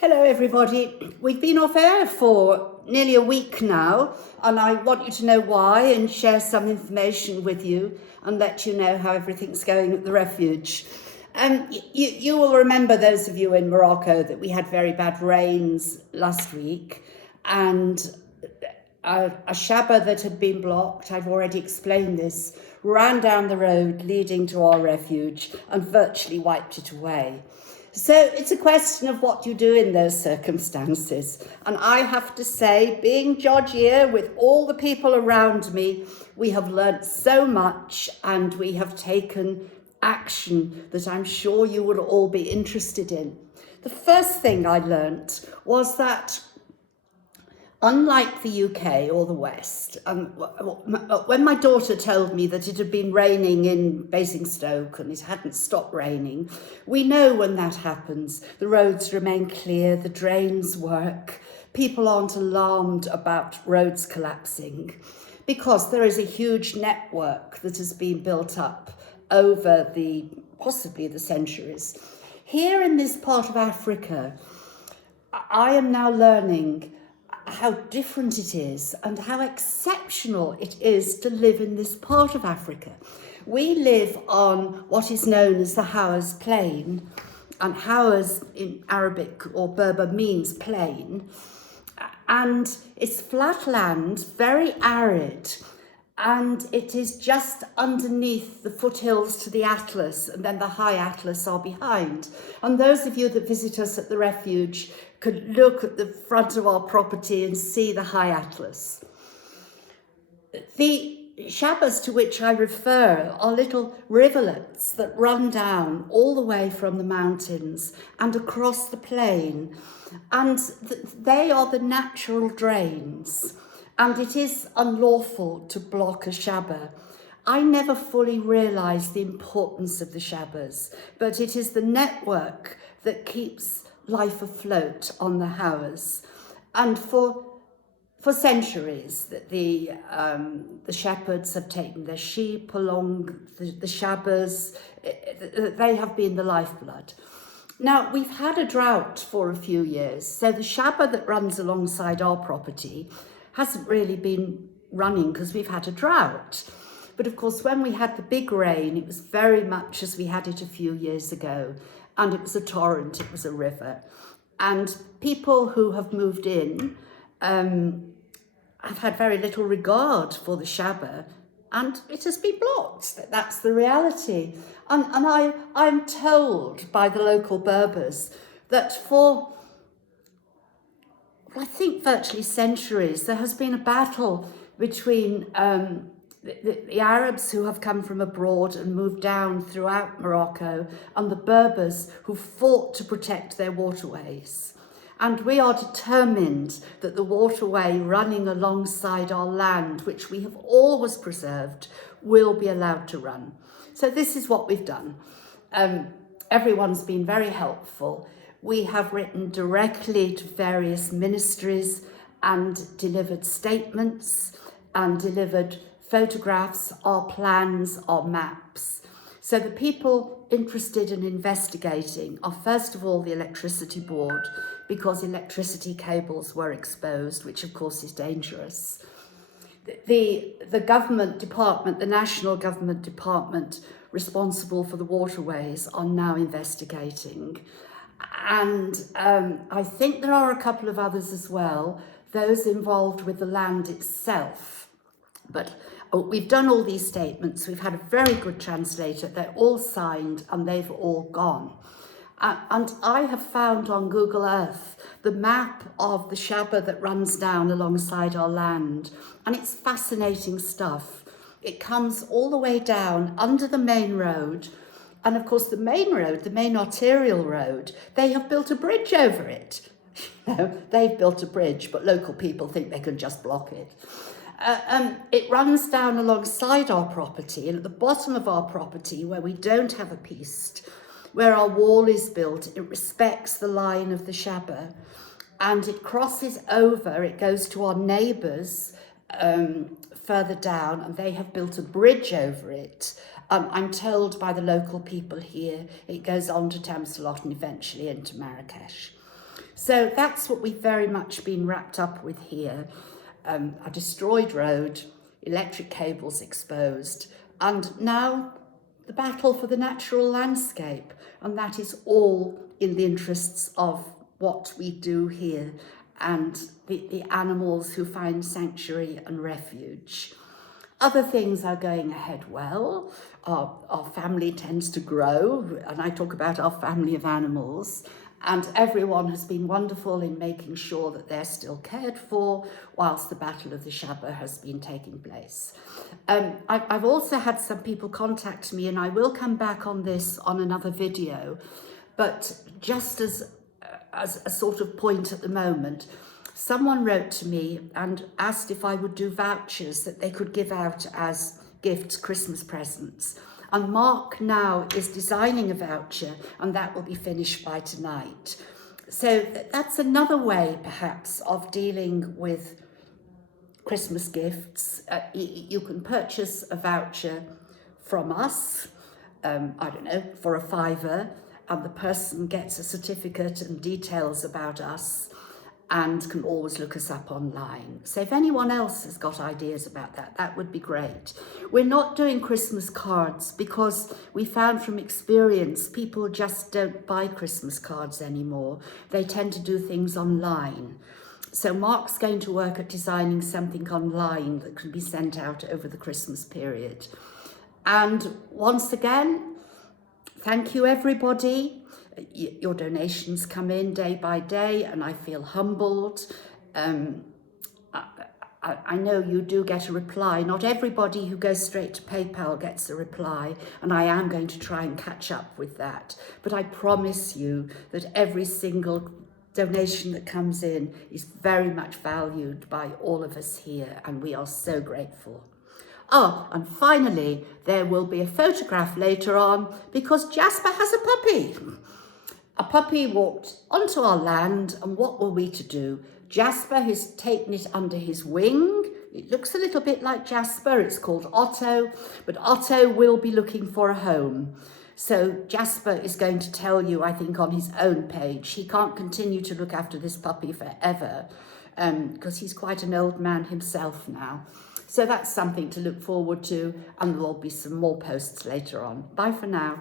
Hello everybody. We've been off air for nearly a week now, and I want you to know why and share some information with you and let you know how everything's going at the Refuge. You will remember, those of you in Morocco, that we had very bad rains last week, and a shabba that had been blocked, I've already explained this, ran down the road leading to our refuge and virtually wiped it away. So it's a question of what you do in those circumstances. And I have to say, being Georgia, with all the people around me, we have learnt so much and we have taken action that I'm sure you would all be interested in. The first thing I learnt was that unlike the UK or the West, when my daughter told me that it had been raining in Basingstoke and it hadn't stopped raining, we know when that happens, the roads remain clear, the drains work, people aren't alarmed about roads collapsing, because there is a huge network that has been built up over possibly the centuries. Here in this part of Africa, I am now learning how different it is and how exceptional it is to live in this part of Africa. We live on what is known as the Hawaz Plain, and Hawaz in Arabic or Berber means plain, and it's flat land, very arid, and it is just underneath the foothills to the Atlas, and then the high Atlas are behind. And those of you that visit us at the Refuge could look at the front of our property and see the high Atlas. The shabbas to which I refer are little rivulets that run down all the way from the mountains and across the plain, and they are the natural drains, and it is unlawful to block a shabba. I never fully realised the importance of the shabbas, but it is the network that keeps life afloat on the Hawaz. And for centuries, the shepherds have taken their sheep along the shabbas. They have been the lifeblood. Now, we've had a drought for a few years, so the shabba that runs alongside our property hasn't really been running because we've had a drought. But of course, when we had the big rain, it was very much as we had it a few years ago. And it was a torrent, it was a river. And people who have moved in have had very little regard for the shabba, and it has been blocked. That's the reality. And I'm told by the local Berbers that for, I think, virtually centuries, there has been a battle between the Arabs who have come from abroad and moved down throughout Morocco, and the Berbers who fought to protect their waterways. And we are determined that the waterway running alongside our land, which we have always preserved, will be allowed to run. So this is what we've done. Everyone's been very helpful. We have written directly to various ministries and delivered statements and delivered photographs, our plans, our maps. So the people interested in investigating are first of all the electricity board, because electricity cables were exposed, which of course is dangerous. The government department, the national government department responsible for the waterways, are now investigating. And I think there are a couple of others as well, those involved with the land itself. But we've done all these statements, we've had a very good translator, they're all signed and they've all gone. And I have found on Google Earth the map of the shabba that runs down alongside our land, and it's fascinating stuff. It comes all the way down under the main road, and of course the main road, the main arterial road, they have built a bridge over it. They've built a bridge, but local people think they can just block it. It runs down alongside our property, and at the bottom of our property, where we don't have a piste, where our wall is built, it respects the line of the shabba, and it crosses over, it goes to our neighbours further down, and they have built a bridge over it. I'm told by the local people here, it goes on to Tamsilot and eventually into Marrakesh. So that's what we've very much been wrapped up with here. A destroyed road, electric cables exposed, and now the battle for the natural landscape. And that is all in the interests of what we do here and the animals who find sanctuary and refuge. Other things are going ahead well. Our family tends to grow, and I talk about our family of animals, and everyone has been wonderful in making sure that they're still cared for whilst the Battle of the Shabba has been taking place. I've also had some people contact me, and I will come back on this on another video, but just as a sort of point at the moment, someone wrote to me and asked if I would do vouchers that they could give out as gifts, Christmas presents. And Mark now is designing a voucher, and that will be finished by tonight. So that's another way, perhaps, of dealing with Christmas gifts. You can purchase a voucher from us, I don't know, for a £5, and the person gets a certificate and details about us, and can always look us up online. So if anyone else has got ideas about that, that would be great. We're not doing Christmas cards because we found from experience people just don't buy Christmas cards anymore. They tend to do things online. So Mark's going to work at designing something online that can be sent out over the Christmas period. And once again, thank you everybody. Your donations come in day by day, and I feel humbled. I know you do get a reply. Not everybody who goes straight to PayPal gets a reply, and I am going to try and catch up with that. But I promise you that every single donation that comes in is very much valued by all of us here, and we are so grateful. Oh, and finally, there will be a photograph later on because Jasper has a puppy. A puppy walked onto our land, and what were we to do? Jasper has taken it under his wing. It looks a little bit like Jasper. It's called Otto, but Otto will be looking for a home. So Jasper is going to tell you, I think, on his own page. He can't continue to look after this puppy forever because he's quite an old man himself now. So that's something to look forward to, and there will be some more posts later on. Bye for now.